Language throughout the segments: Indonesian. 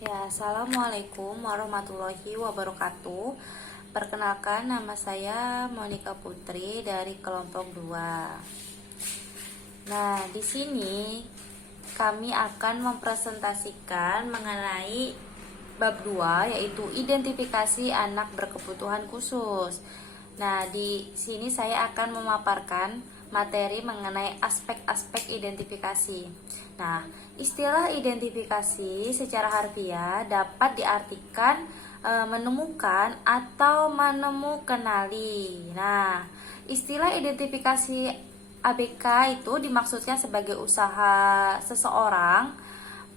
Ya, Assalamualaikum warahmatullahi wabarakatuh. Perkenalkan, nama saya Monica Putri dari kelompok 2. Nah, di sini kami akan mempresentasikan mengenai bab 2, yaitu identifikasi anak berkebutuhan khusus. Nah, di sini saya akan memaparkan materi mengenai aspek-aspek identifikasi. Nah, istilah identifikasi secara harfiah dapat diartikan menemukan atau menemukenali. Nah, istilah identifikasi ABK itu dimaksudkan sebagai usaha seseorang,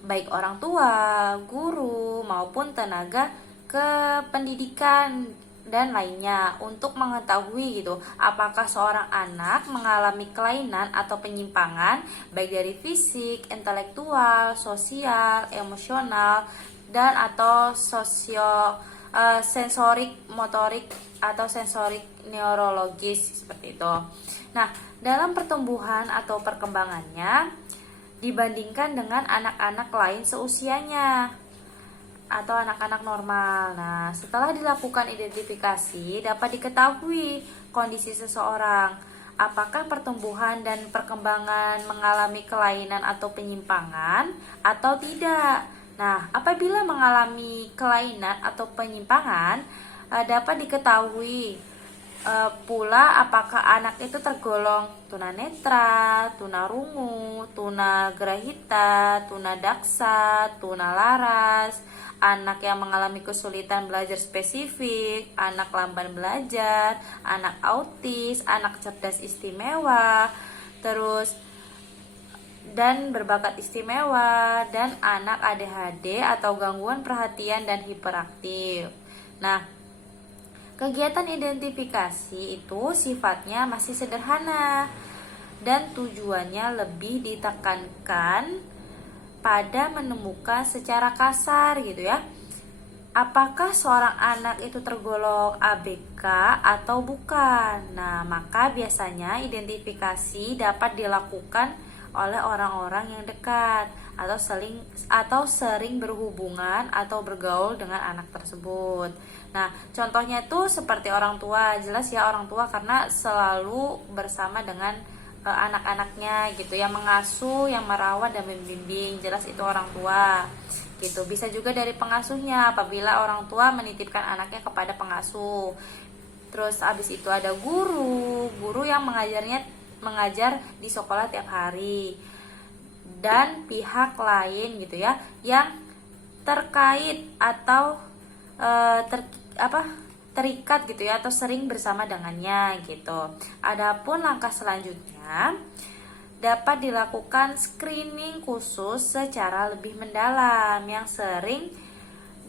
baik orang tua, guru, maupun tenaga kependidikan dan lainnya, untuk mengetahui apakah seorang anak mengalami kelainan atau penyimpangan baik dari fisik, intelektual, sosial, emosional, dan atau sensorik motorik atau sensorik neurologis seperti itu. Nah, dalam pertumbuhan atau perkembangannya dibandingkan dengan anak-anak lain seusianya atau anak-anak normal. Nah, setelah dilakukan identifikasi, dapat diketahui kondisi seseorang, apakah pertumbuhan dan perkembangan mengalami kelainan atau penyimpangan atau tidak. Nah, apabila mengalami kelainan atau penyimpangan, dapat diketahui pula apakah anak itu tergolong tunanetra, tunarungu, tunagrahita, tunadaksa, tunalaras, anak yang mengalami kesulitan belajar spesifik, anak lamban belajar, anak autis, anak cerdas istimewa, terus dan berbakat istimewa, dan anak ADHD atau gangguan perhatian dan hiperaktif. Nah, kegiatan identifikasi itu sifatnya masih sederhana dan tujuannya lebih ditekankan pada menemukan secara kasar apakah seorang anak itu tergolong ABK atau bukan. Nah, maka biasanya identifikasi dapat dilakukan oleh orang-orang yang dekat atau sering berhubungan atau bergaul dengan anak tersebut. Nah, contohnya tuh seperti orang tua. Jelas ya, orang tua karena selalu bersama dengan anak-anaknya yang mengasuh, yang merawat dan membimbing. Jelas itu orang tua. Bisa juga dari pengasuhnya apabila orang tua menitipkan anaknya kepada pengasuh. Terus abis itu ada guru yang mengajar di sekolah tiap hari, dan pihak lain yang terkait atau terikat atau sering bersama dengannya Adapun langkah selanjutnya dapat dilakukan screening khusus secara lebih mendalam yang sering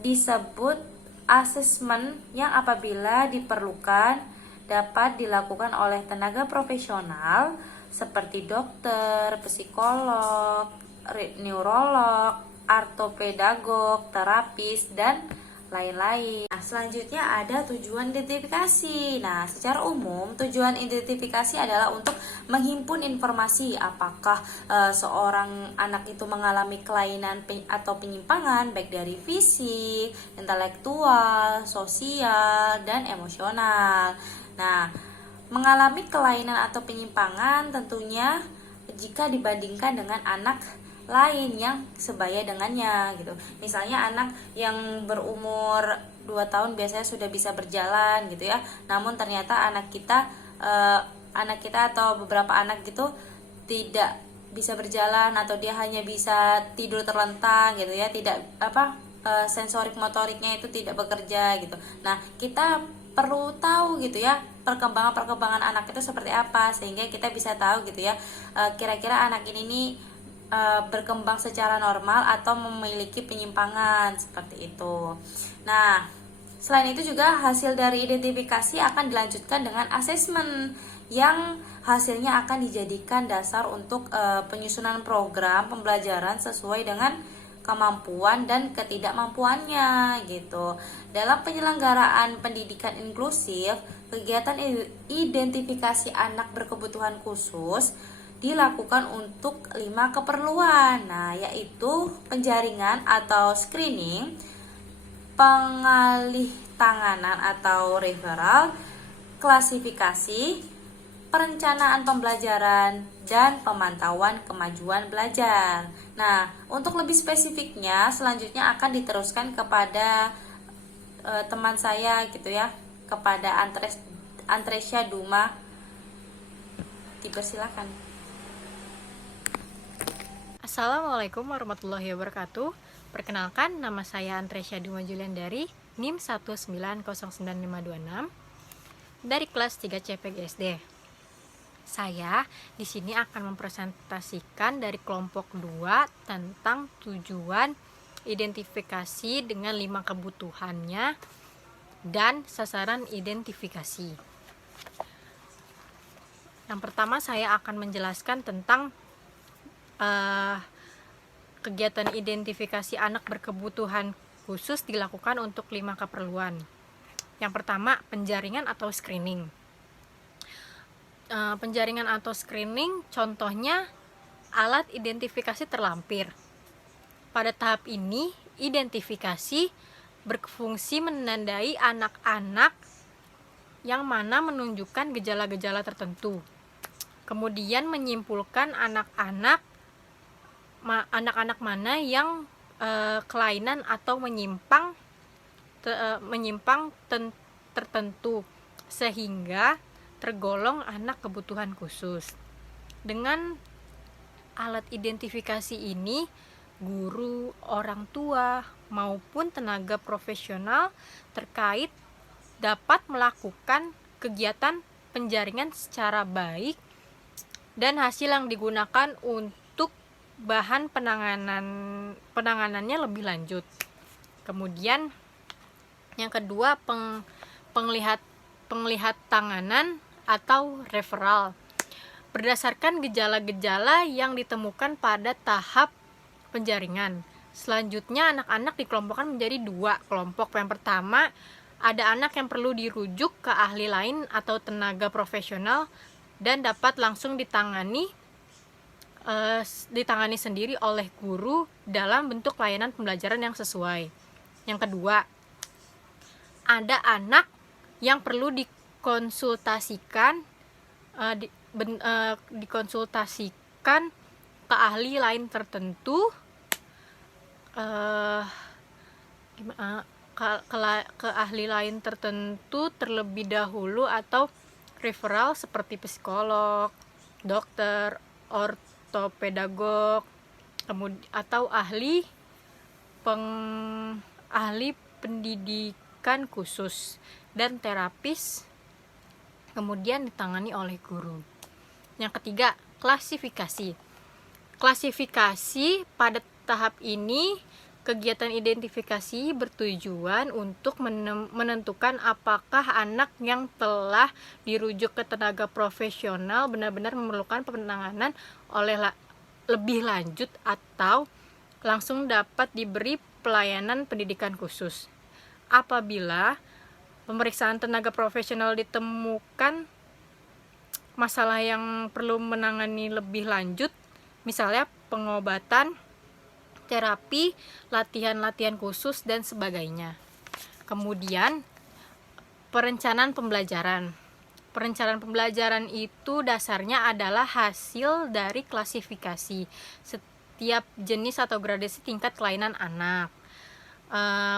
disebut asesmen, yang apabila diperlukan dapat dilakukan oleh tenaga profesional seperti dokter, psikolog, neurolog, ortopedagog, terapis, dan lain-lain. Nah, selanjutnya ada tujuan identifikasi. Nah, secara umum tujuan identifikasi adalah untuk menghimpun informasi apakah seorang anak itu mengalami kelainan atau penyimpangan baik dari fisik, intelektual, sosial, dan emosional. Nah, mengalami kelainan atau penyimpangan tentunya jika dibandingkan dengan anak lain yang sebaya dengannya Misalnya anak yang berumur 2 tahun biasanya sudah bisa berjalan namun ternyata anak kita atau beberapa anak tidak bisa berjalan, atau dia hanya bisa tidur terlentang tidak sensorik motoriknya itu tidak bekerja Nah, kita perlu tahu perkembangan anak itu seperti apa, sehingga kita bisa tahu kira-kira anak ini berkembang secara normal atau memiliki penyimpangan seperti itu. Nah, selain itu juga hasil dari identifikasi akan dilanjutkan dengan asesmen, yang hasilnya akan dijadikan dasar untuk penyusunan program pembelajaran sesuai dengan kemampuan dan ketidakmampuannya Dalam penyelenggaraan pendidikan inklusif, kegiatan identifikasi anak berkebutuhan khusus dilakukan untuk 5 keperluan. Nah, yaitu penjaringan atau screening, pengalih tanganan atau referral, klasifikasi, perencanaan pembelajaran, dan pemantauan kemajuan belajar. Nah, untuk lebih spesifiknya selanjutnya akan diteruskan kepada teman saya gitu ya, kepada Antresya Duma. Dipersilakan. Assalamualaikum warahmatullahi wabarakatuh. Perkenalkan, nama saya Antresya Duma Juliandari, NIM 1909526 dari kelas 3 CPG SD. Saya di sini akan mempresentasikan dari kelompok 2 tentang tujuan identifikasi dengan 5 kebutuhannya dan sasaran identifikasi. Yang pertama saya akan menjelaskan tentang kegiatan identifikasi anak berkebutuhan khusus dilakukan untuk 5 keperluan. Yang pertama, penjaringan atau screening. Penjaringan atau screening contohnya alat identifikasi terlampir. Pada tahap ini, identifikasi berfungsi menandai anak-anak yang mana menunjukkan gejala-gejala tertentu. Kemudian menyimpulkan anak-anak mana yang kelainan atau menyimpang tertentu sehingga tergolong anak kebutuhan khusus. Dengan alat identifikasi ini, guru, orang tua maupun tenaga profesional terkait dapat melakukan kegiatan penjaringan secara baik dan hasil yang digunakan untuk bahan penanganannya lebih lanjut. Kemudian yang kedua, penglihat tanganan atau referral. Berdasarkan gejala-gejala yang ditemukan pada tahap penjaringan. Selanjutnya anak-anak dikelompokkan menjadi 2 kelompok. Yang pertama, ada anak yang perlu dirujuk ke ahli lain atau tenaga profesional dan dapat langsung ditangani sendiri oleh guru dalam bentuk layanan pembelajaran yang sesuai. Yang kedua, ada anak yang perlu dikonsultasikan ke ahli lain tertentu, ke ahli lain tertentu terlebih dahulu atau referral seperti psikolog, dokter, ortopedagog, atau ahli pendidikan khusus dan terapis, kemudian ditangani oleh guru. Yang ketiga, klasifikasi. Klasifikasi pada tahap ini, kegiatan identifikasi bertujuan untuk menentukan apakah anak yang telah dirujuk ke tenaga profesional benar-benar memerlukan penanganan lebih lanjut atau langsung dapat diberi pelayanan pendidikan khusus. Apabila pemeriksaan tenaga profesional ditemukan masalah yang perlu menangani lebih lanjut, misalnya pengobatan, terapi, latihan-latihan khusus, dan sebagainya. Kemudian, perencanaan pembelajaran. Perencanaan pembelajaran itu dasarnya adalah hasil dari klasifikasi setiap jenis atau gradasi tingkat kelainan anak.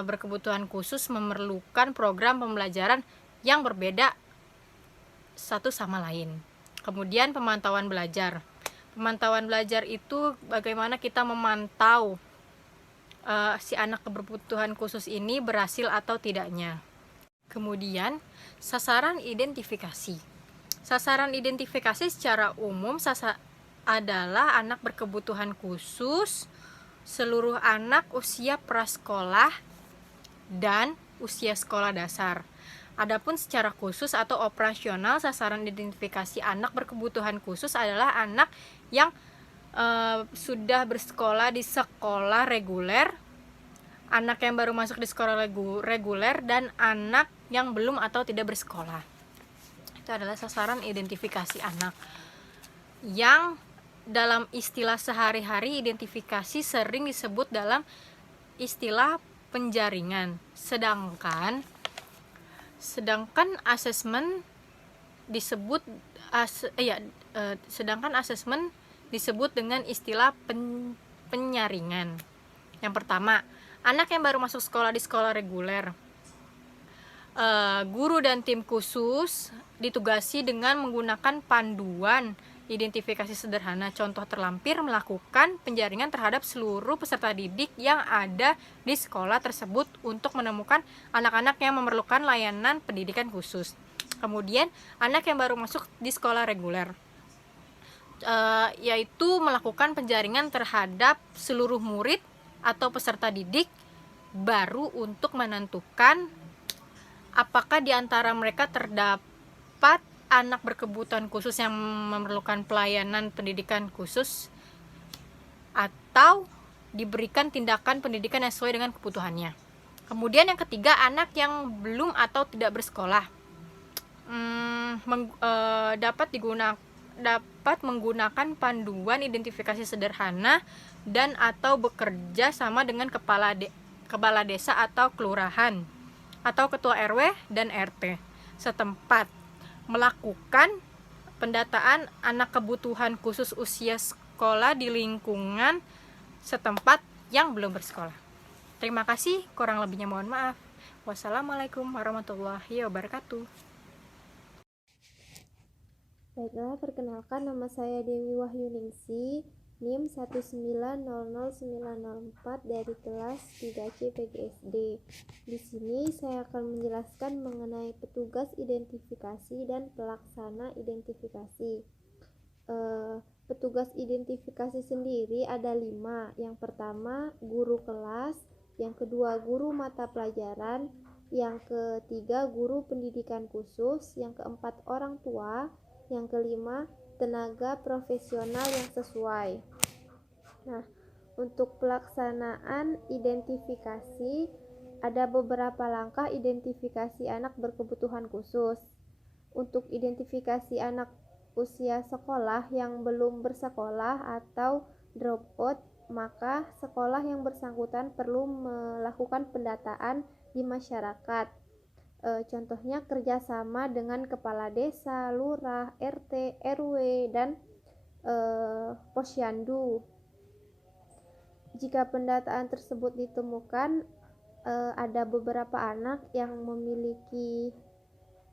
Berkebutuhan khusus memerlukan program pembelajaran yang berbeda satu sama lain. Kemudian pemantauan belajar. Pemantauan belajar itu bagaimana kita memantau si anak berkebutuhan khusus ini berhasil atau tidaknya. Kemudian sasaran identifikasi. Sasaran identifikasi secara umum adalah anak berkebutuhan khusus, seluruh anak usia prasekolah dan usia sekolah dasar. Adapun secara khusus atau operasional, sasaran identifikasi anak berkebutuhan khusus adalah anak yang sudah bersekolah di sekolah reguler, anak yang baru masuk di sekolah reguler, dan anak yang belum atau tidak bersekolah. Itu adalah sasaran identifikasi anak yang dalam istilah sehari-hari, identifikasi sering disebut dalam istilah penjaringan. Sedangkan asesmen disebut disebut dengan istilah penyaringan. Yang pertama, anak yang baru masuk sekolah di sekolah reguler. Guru dan tim khusus ditugasi dengan menggunakan panduan identifikasi sederhana. Contoh terlampir melakukan penjaringan terhadap seluruh peserta didik yang ada di sekolah tersebut untuk menemukan anak-anak yang memerlukan layanan pendidikan khusus. Kemudian anak yang baru masuk di sekolah reguler, yaitu melakukan penjaringan terhadap seluruh murid atau peserta didik baru untuk menentukan apakah di antara mereka terdapat anak berkebutuhan khusus yang memerlukan pelayanan pendidikan khusus atau diberikan tindakan pendidikan yang sesuai dengan kebutuhannya. Kemudian yang ketiga, anak yang belum atau tidak bersekolah dapat menggunakan panduan identifikasi sederhana dan atau bekerja sama dengan kepala desa atau kelurahan atau ketua RW dan RT setempat melakukan pendataan anak kebutuhan khusus usia sekolah di lingkungan setempat yang belum bersekolah. Terima kasih, kurang lebihnya mohon maaf. Wassalamualaikum warahmatullahi wabarakatuh. Baiklah, perkenalkan, nama saya Dewi Wahyuningsi, NIM 1900904 dari kelas 3C PGSD. Di sini saya akan menjelaskan mengenai petugas identifikasi dan pelaksana identifikasi. Petugas identifikasi sendiri ada 5. Yang pertama, guru kelas. Yang kedua, guru mata pelajaran. Yang ketiga, guru pendidikan khusus. Yang keempat, orang tua. Yang kelima, tenaga profesional yang sesuai. Nah, untuk pelaksanaan identifikasi ada beberapa langkah identifikasi anak berkebutuhan khusus. Untuk identifikasi anak usia sekolah yang belum bersekolah atau dropout, maka sekolah yang bersangkutan perlu melakukan pendataan di masyarakat. Contohnya kerjasama dengan kepala desa, lurah, RT, RW, dan posyandu. Jika pendataan tersebut ditemukan ada beberapa anak yang memiliki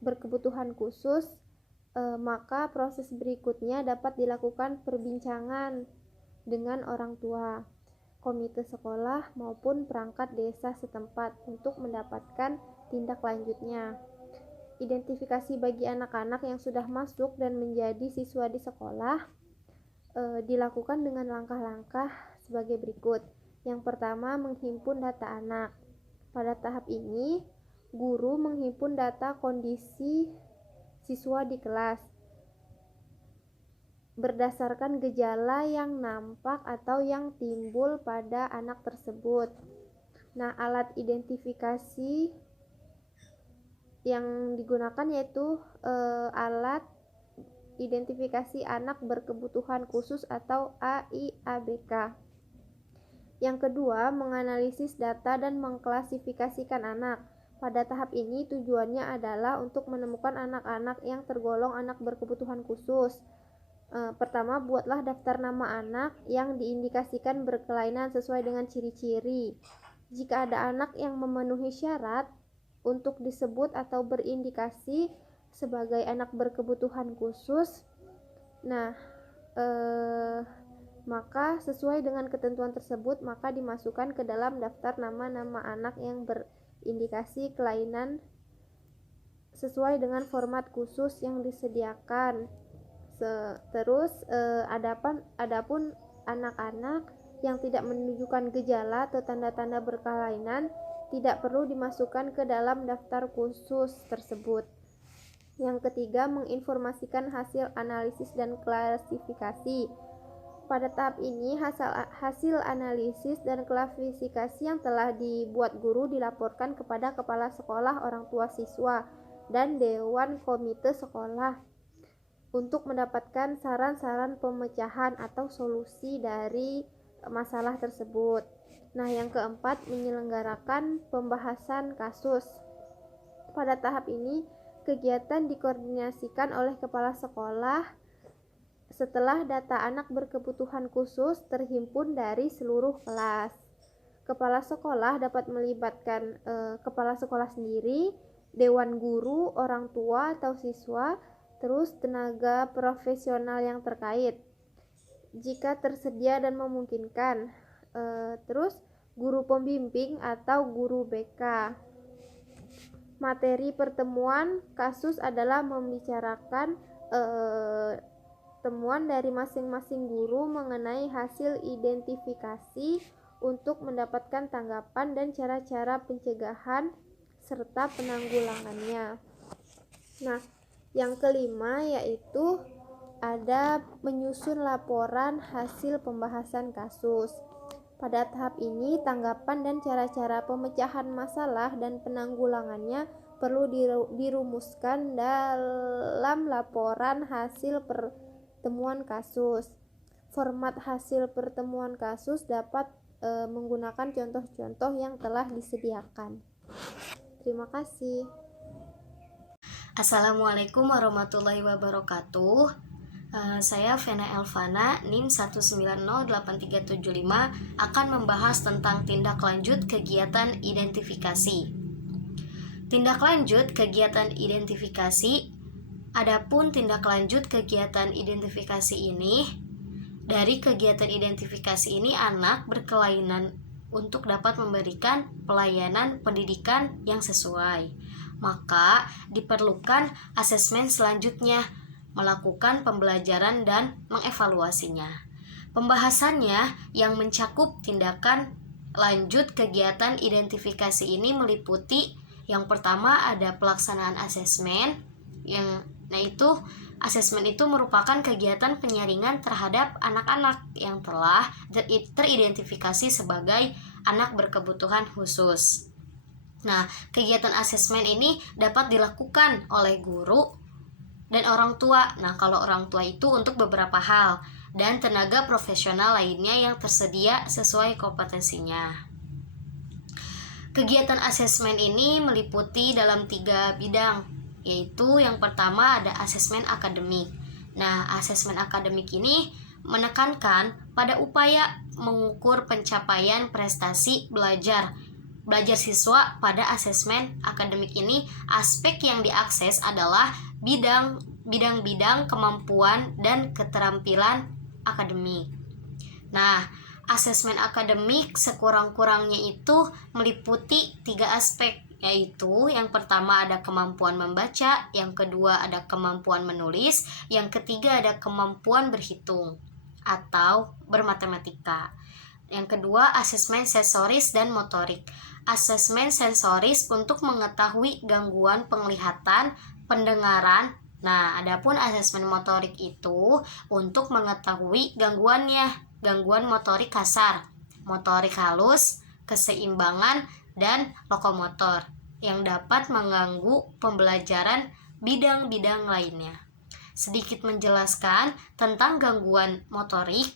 berkebutuhan khusus, maka proses berikutnya dapat dilakukan perbincangan dengan orang tua, komite sekolah maupun perangkat desa setempat untuk mendapatkan tindak lanjutnya. Identifikasi bagi anak-anak yang sudah masuk dan menjadi siswa di sekolah dilakukan dengan langkah-langkah sebagai berikut. Yang pertama, menghimpun data anak. Pada tahap ini, guru menghimpun data kondisi siswa di kelas berdasarkan gejala yang nampak atau yang timbul pada anak tersebut. Nah, alat identifikasi yang digunakan yaitu alat identifikasi anak berkebutuhan khusus atau AIABK. Yang kedua, menganalisis data dan mengklasifikasikan anak. Pada tahap ini tujuannya adalah untuk menemukan anak-anak yang tergolong anak berkebutuhan khusus. Pertama, buatlah daftar nama anak yang diindikasikan berkelainan sesuai dengan ciri-ciri. Jika ada anak yang memenuhi syarat untuk disebut atau berindikasi sebagai anak berkebutuhan khusus, maka sesuai dengan ketentuan tersebut, maka dimasukkan ke dalam daftar nama-nama anak yang berindikasi kelainan sesuai dengan format khusus yang disediakan. Adapun anak-anak yang tidak menunjukkan gejala atau tanda-tanda berkelainan tidak perlu dimasukkan ke dalam daftar khusus tersebut. Yang ketiga, menginformasikan hasil analisis dan klasifikasi. Pada tahap ini, hasil analisis dan klasifikasi yang telah dibuat guru dilaporkan kepada kepala sekolah, orang tua siswa, dan dewan komite sekolah. untuk mendapatkan saran-saran pemecahan atau solusi dari masalah tersebut. Nah, yang keempat, menyelenggarakan pembahasan kasus. Pada tahap ini, kegiatan dikoordinasikan oleh kepala sekolah setelah data anak berkebutuhan khusus terhimpun dari seluruh kelas. Kepala sekolah dapat melibatkan kepala sekolah sendiri, dewan guru, orang tua atau siswa, terus tenaga profesional yang terkait jika tersedia dan memungkinkan, terus guru pembimbing atau guru BK. Materi pertemuan kasus adalah membicarakan temuan dari masing-masing guru mengenai hasil identifikasi untuk mendapatkan tanggapan dan cara-cara pencegahan serta penanggulangannya. Nah, yang kelima yaitu ada menyusun laporan hasil pembahasan kasus. Pada tahap ini, tanggapan dan cara-cara pemecahan masalah dan penanggulangannya perlu dirumuskan dalam laporan hasil pertemuan kasus. Format hasil pertemuan kasus dapat menggunakan contoh-contoh yang telah disediakan. Terima kasih. Assalamualaikum warahmatullahi wabarakatuh. Saya Vena Elvana, NIM 1908375 akan membahas tentang tindak lanjut kegiatan identifikasi. Tindak lanjut kegiatan identifikasi. Adapun tindak lanjut kegiatan identifikasi ini, dari kegiatan identifikasi ini anak berkelainan untuk dapat memberikan pelayanan pendidikan yang sesuai. Maka diperlukan asesmen selanjutnya, melakukan pembelajaran dan mengevaluasinya. Pembahasannya yang mencakup tindakan lanjut kegiatan identifikasi ini meliputi yang pertama ada pelaksanaan asesmen, asesmen itu merupakan kegiatan penyaringan terhadap anak-anak yang telah teridentifikasi sebagai anak berkebutuhan khusus. Nah, kegiatan asesmen ini dapat dilakukan oleh guru dan orang tua. Nah, kalau orang tua itu untuk beberapa hal dan tenaga profesional lainnya yang tersedia sesuai kompetensinya. Kegiatan asesmen ini meliputi dalam 3 bidang, yaitu yang pertama ada asesmen akademik. Nah, asesmen akademik ini menekankan pada upaya mengukur pencapaian prestasi belajar siswa. Pada asesmen akademik ini, aspek yang diakses adalah bidang-bidang kemampuan dan keterampilan akademik. Nah, asesmen akademik sekurang-kurangnya itu meliputi 3 aspek, yaitu yang pertama ada kemampuan membaca, yang kedua ada kemampuan menulis, yang ketiga ada kemampuan berhitung atau bermatematika. Yang kedua, asesmen sensoris dan motorik. Asesmen sensoris untuk mengetahui gangguan penglihatan, pendengaran. Nah, adapun asesmen motorik itu untuk mengetahui gangguan motorik kasar, motorik halus, keseimbangan, dan lokomotor yang dapat mengganggu pembelajaran bidang-bidang lainnya. Sedikit menjelaskan tentang gangguan motorik,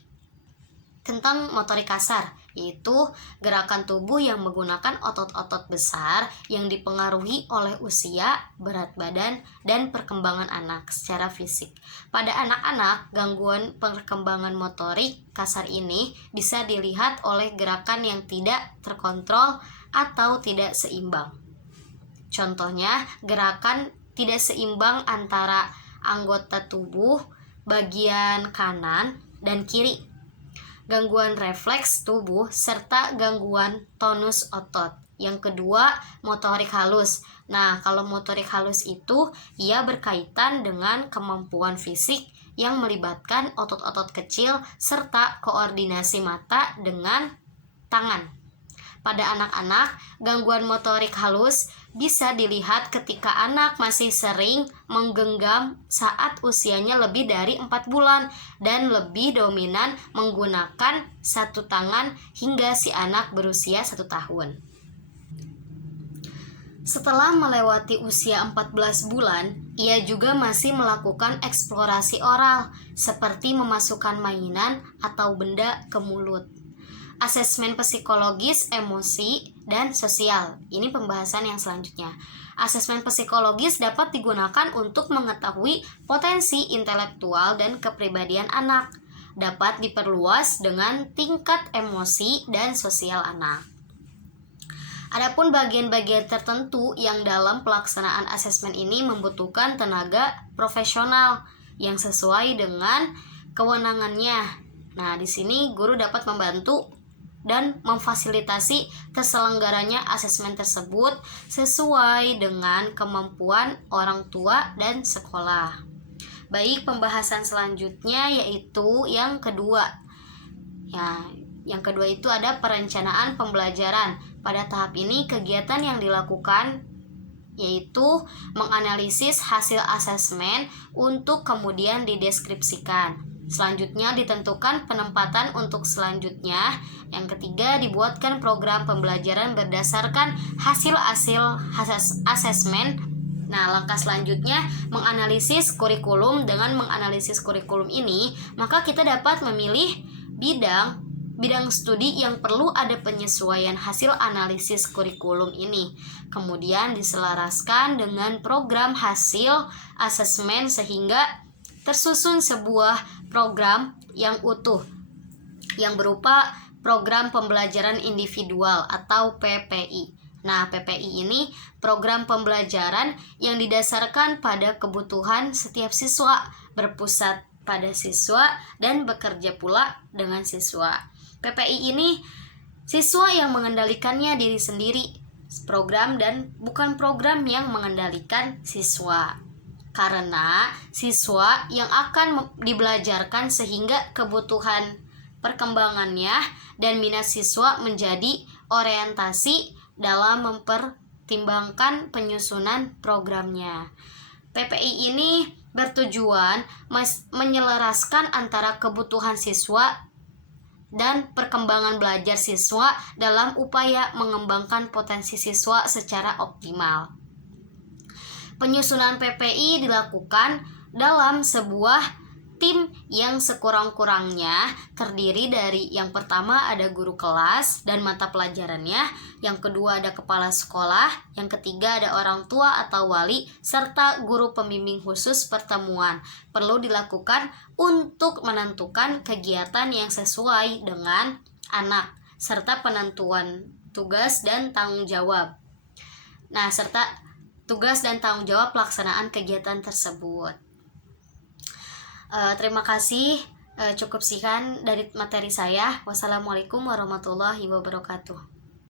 tentang motorik kasar, yaitu gerakan tubuh yang menggunakan otot-otot besar yang dipengaruhi oleh usia, berat badan, dan perkembangan anak secara fisik. Pada anak-anak, gangguan perkembangan motorik kasar ini bisa dilihat oleh gerakan yang tidak terkontrol atau tidak seimbang. Contohnya, gerakan tidak seimbang antara anggota tubuh bagian kanan dan kiri, gangguan refleks tubuh, serta gangguan tonus otot. Yang kedua, motorik halus. Nah, kalau motorik halus itu ia berkaitan dengan kemampuan fisik yang melibatkan otot-otot kecil serta koordinasi mata dengan tangan. Pada anak-anak, gangguan motorik halus bisa dilihat ketika anak masih sering menggenggam saat usianya lebih dari 4 bulan dan lebih dominan menggunakan satu tangan hingga si anak berusia 1 tahun. Setelah melewati usia 14 bulan, ia juga masih melakukan eksplorasi oral, seperti memasukkan mainan atau benda ke mulut. Asesmen psikologis, emosi, dan sosial. Ini pembahasan yang selanjutnya. Asesmen psikologis dapat digunakan untuk mengetahui potensi intelektual dan kepribadian anak. Dapat diperluas dengan tingkat emosi dan sosial anak. Adapun bagian-bagian tertentu yang dalam pelaksanaan asesmen ini membutuhkan tenaga profesional yang sesuai dengan kewenangannya. Nah, di sini guru dapat membantu dan memfasilitasi terselenggaranya asesmen tersebut sesuai dengan kemampuan orang tua dan sekolah. Baik, pembahasan selanjutnya yaitu yang kedua. Ya, yang kedua itu ada perencanaan pembelajaran. Pada tahap ini kegiatan yang dilakukan yaitu menganalisis hasil asesmen untuk kemudian dideskripsikan. Selanjutnya ditentukan penempatan untuk selanjutnya. Yang ketiga, dibuatkan program pembelajaran berdasarkan hasil asesmen. Nah, langkah selanjutnya menganalisis kurikulum. Dengan menganalisis kurikulum ini, maka kita dapat memilih bidang studi yang perlu ada penyesuaian hasil analisis kurikulum ini. Kemudian diselaraskan dengan program hasil asesmen sehingga tersusun sebuah program yang utuh yang berupa program pembelajaran individual atau PPI. Nah, PPI ini program pembelajaran yang didasarkan pada kebutuhan setiap siswa, berpusat pada siswa dan bekerja pula dengan siswa. PPI ini siswa yang mengendalikannya diri sendiri, program dan bukan program yang mengendalikan siswa. Karena siswa yang akan dibelajarkan sehingga kebutuhan perkembangannya dan minat siswa menjadi orientasi dalam mempertimbangkan penyusunan programnya. PPI ini bertujuan menyelaraskan antara kebutuhan siswa dan perkembangan belajar siswa dalam upaya mengembangkan potensi siswa secara optimal. Penyusunan PPI dilakukan dalam sebuah tim yang sekurang-kurangnya terdiri dari yang pertama ada guru kelas dan mata pelajarannya, yang kedua ada kepala sekolah, yang ketiga ada orang tua atau wali, serta guru pembimbing khusus pertemuan. Perlu dilakukan untuk menentukan kegiatan yang sesuai dengan anak, serta penentuan tugas dan tanggung jawab. Nah, serta tugas dan tanggung jawab pelaksanaan kegiatan tersebut. Terima kasih, cukup sekian dari materi saya. Wassalamualaikum warahmatullahi wabarakatuh.